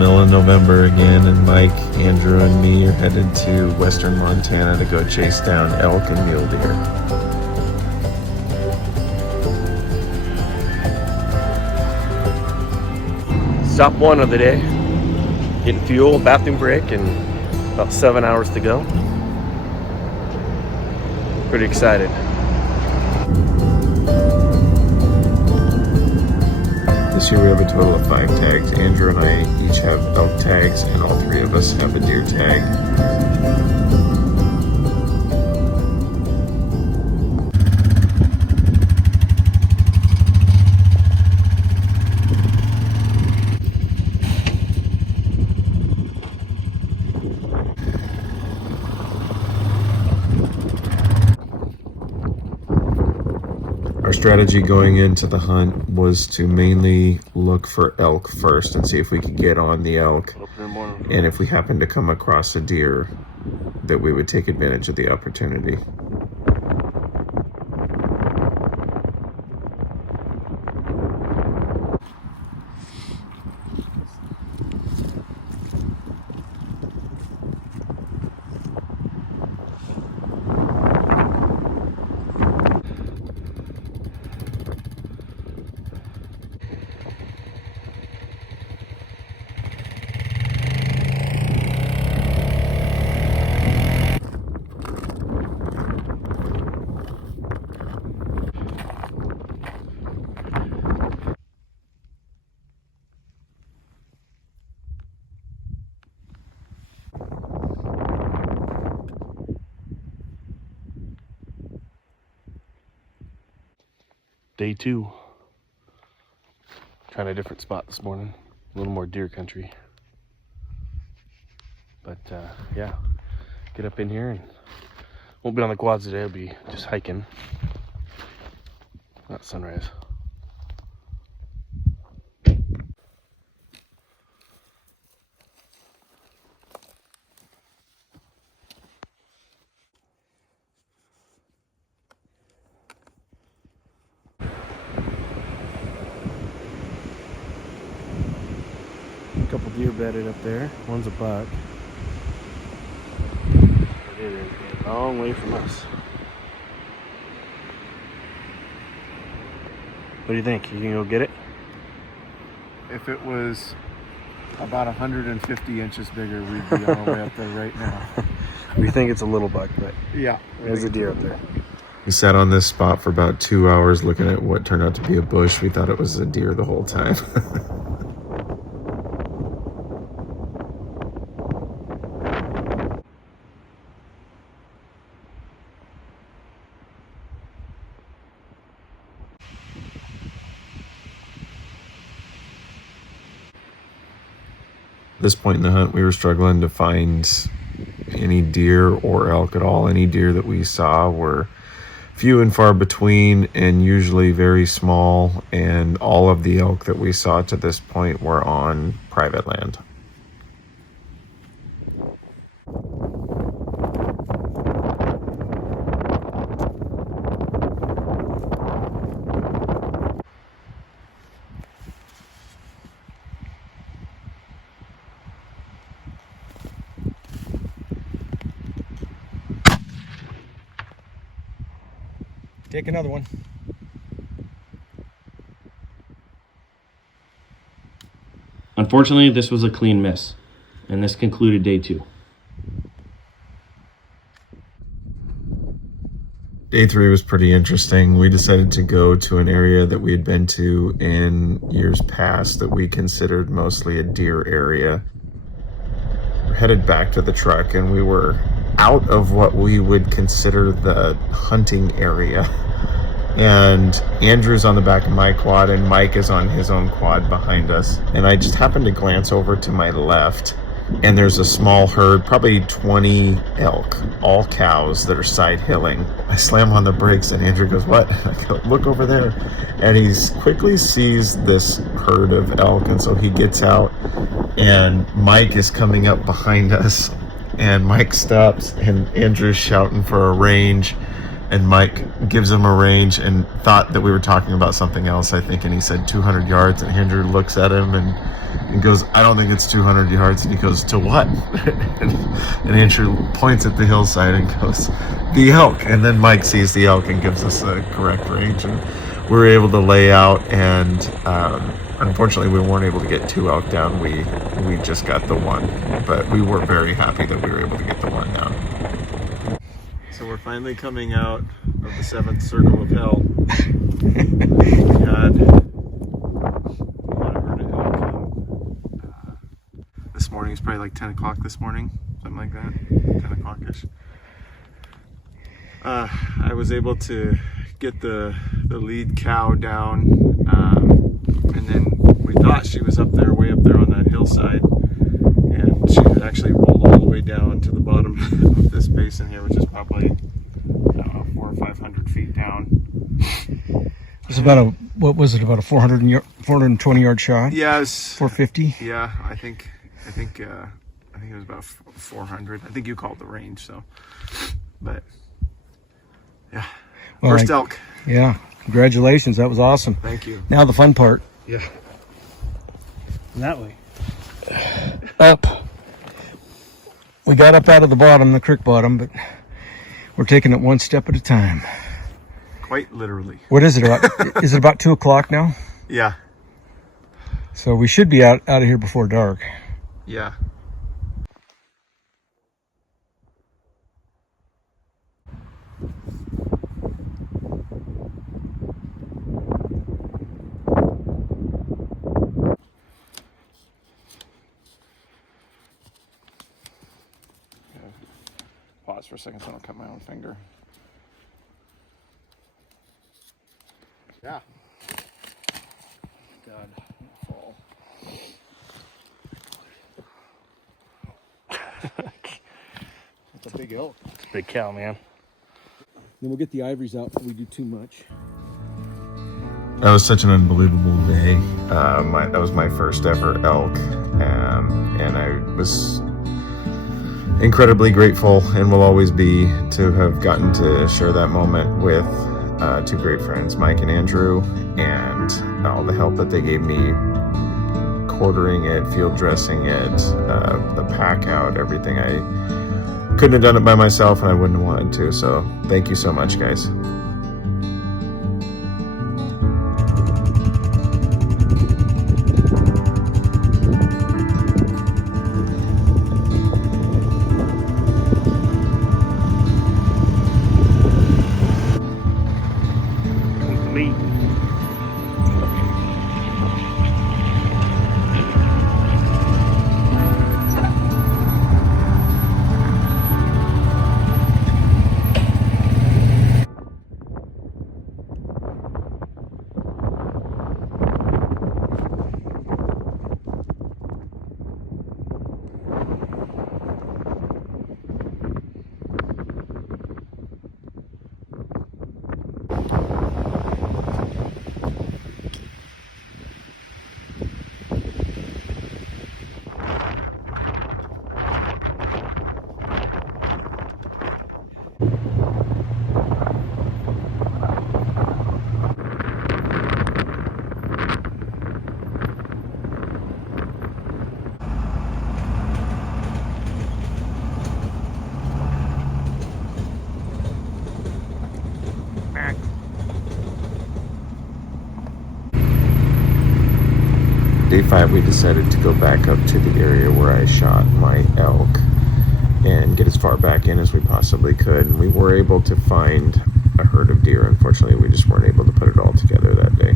middle of November again, and Mike, Andrew, and me are headed to western Montana to go chase down elk and mule deer. Stop one of the day. Getting fuel, bathroom break, and about 7 hours to go. Pretty excited. This year we have a total of 5 tags. Andrew and I each have elk tags, and all 3 of us have a deer tag. Our strategy going into the hunt was to mainly look for elk first and see if we could get on the elk, and if we happened to come across a deer, that we would take advantage of the opportunity. Day 2. Trying a different spot this morning. A little more deer country. But yeah, get up in here and won't be on the quads today. I'll be just hiking. Not sunrise. Couple deer bedded up there. One's a buck. But it is a long way from us. What do you think? You can go get it? If it was about 150 inches bigger, we'd be on our way up there right now. We think it's a little buck, but Yeah. there's a deer up there. We sat on this spot for about 2 hours looking at what turned out to be a bush. We thought it was a deer the whole time. At this point in the hunt, we were struggling to find any deer or elk at all. Any deer that we saw were few and far between and usually very small, and all of the elk that we saw to this point were on private land. Take another one. Unfortunately, this was a clean miss, and this concluded day 2. Day 3 was pretty interesting. We decided to go to an area that we had been to in years past that we considered mostly a deer area. We're headed back to the truck, and we were out of what we would consider the hunting area. And Andrew's on the back of my quad, and Mike is on his own quad behind us. And I just happened to glance over to my left, and there's a small herd, probably 20 elk, all cows that are side hilling. I slam on the brakes, and Andrew goes, "What?" I go, "Look over there." And he quickly sees this herd of elk, and so he gets out, and Mike is coming up behind us, and Mike stops, and Andrew's shouting for a range, and Mike gives him a range and thought that we were talking about something else, I think, and he said 200 yards, and Andrew looks at him and and goes, I don't think it's 200 yards. And he goes, to what? And Andrew points at the hillside and goes, the elk. And then Mike sees the elk and gives us the correct range. And we were able to lay out, and unfortunately we weren't able to get 2 elk down. We just got the 1, but we were very happy that we were able to get the 1 down. So we're finally coming out of the 7th circle of hell. We had a herd of elk come. This morning, it's probably like 10 o'clock this morning, something like that, 10 o'clock-ish. I was able to get the lead cow down, and then we thought she was up there, way up there on that hillside, and she had actually rolled all the way down to the bottom of this basin here, which is probably, I don't know, 400 or 500 feet down. It's about a, what was it, about a 420 yard shot? Yeah, it was, 450? yeah, I think it was about 400. I think you called the range, so, but yeah, Well, first elk. Yeah, congratulations, that was awesome. Thank you. Now the fun part. Yeah. That way. Up. We got up out of the bottom, the creek bottom, but we're taking it one step at a time. Quite literally. What is it about? Is it about 2 o'clock now? Yeah. So we should be out of here before dark. Yeah. Pause for a second so I don't cut my own finger. Yeah. God, fall. It's a big elk. It's a big cow, man. Then we'll get the ivories out if we do too much. That was such an unbelievable day. That was my first ever elk, and I was incredibly grateful and will always be to have gotten to share that moment with 2 great friends, Mike and Andrew, and all the help that they gave me quartering it, field dressing it, the pack out, everything. I couldn't have done it by myself, and I wouldn't have wanted to, so thank you so much, guys. Meat. Day 5, we decided to go back up to the area where I shot my elk and get as far back in as we possibly could. And we were able to find a herd of deer. Unfortunately, we just weren't able to put it all together that day.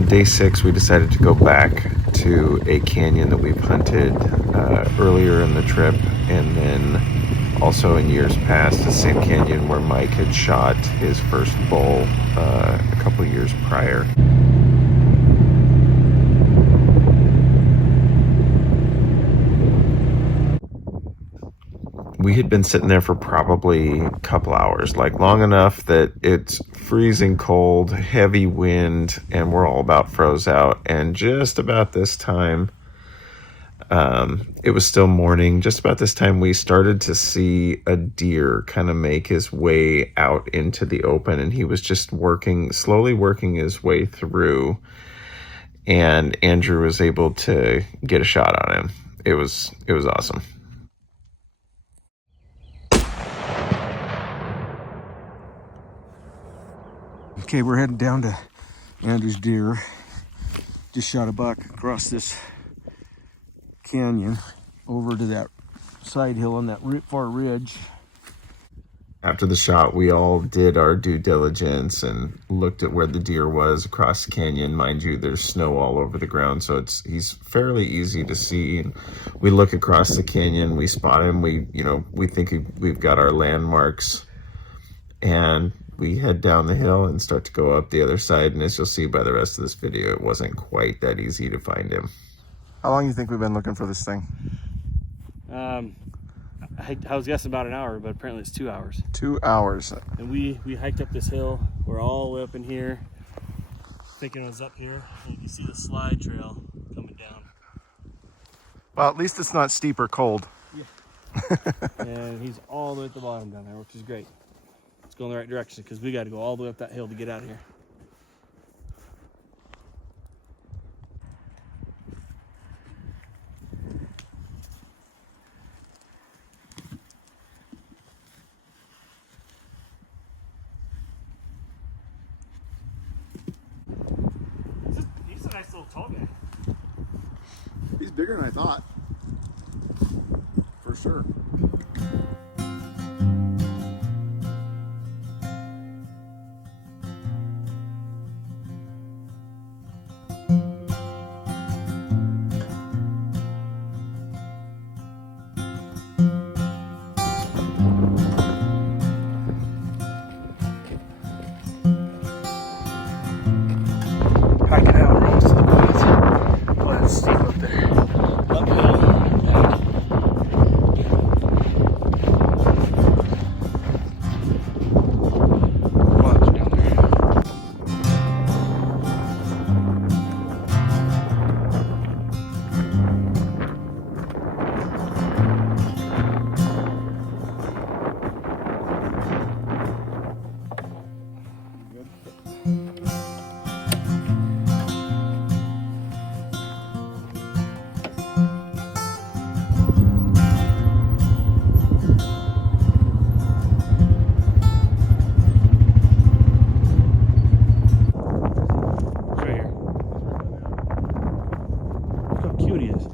On day 6, we decided to go back to a canyon that we've hunted earlier in the trip, and then also in years past, the same canyon where Mike had shot his first bull a couple years prior. We had been sitting there for probably a couple hours, like long enough that it's freezing cold, heavy wind, and we're all about froze out. And just about this time, it was still morning. Just about this time, we started to see a deer kind of make his way out into the open, and he was just slowly working his way through. And Andrew was able to get a shot on him. It was awesome. Okay, we're heading down to Andrew's deer. Just shot a buck across this canyon over to that side hill on that far ridge. After the shot, we all did our due diligence and looked at where the deer was across the canyon. Mind you, there's snow all over the ground, so he's fairly easy to see. And we look across the canyon, we spot him. We think we've got our landmarks, and we head down the hill and start to go up the other side. And as you'll see by the rest of this video, it wasn't quite that easy to find him. How long do you think we've been looking for this thing? I was guessing about an hour, but apparently it's 2 hours. 2 hours. And we hiked up this hill. We're all the way up in here, thinking it was up here. And you can see the slide trail coming down. Well, at least it's not steep or cold. Yeah. And he's all the way at the bottom down there, which is great. Let's go in the right direction because we got to go all the way up that hill to get out of here. He's a nice little tall guy. He's bigger than I thought. For sure. Hiking out, we're almost to the woods. Boy, it's steep up there. Uphill. Watch down there. Right here. Look how cute he is.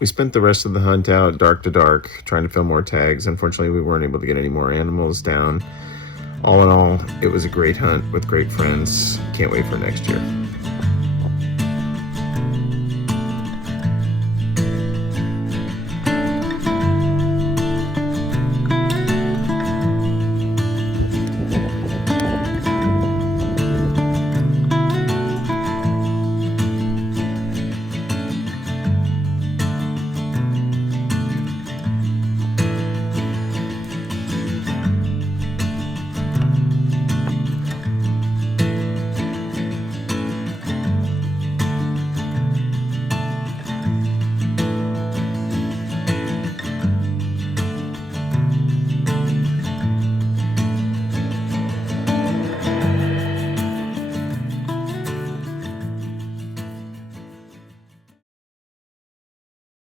We spent the rest of the hunt out dark to dark, trying to fill more tags. Unfortunately, we weren't able to get any more animals down. All in all, it was a great hunt with great friends. Can't wait for next year.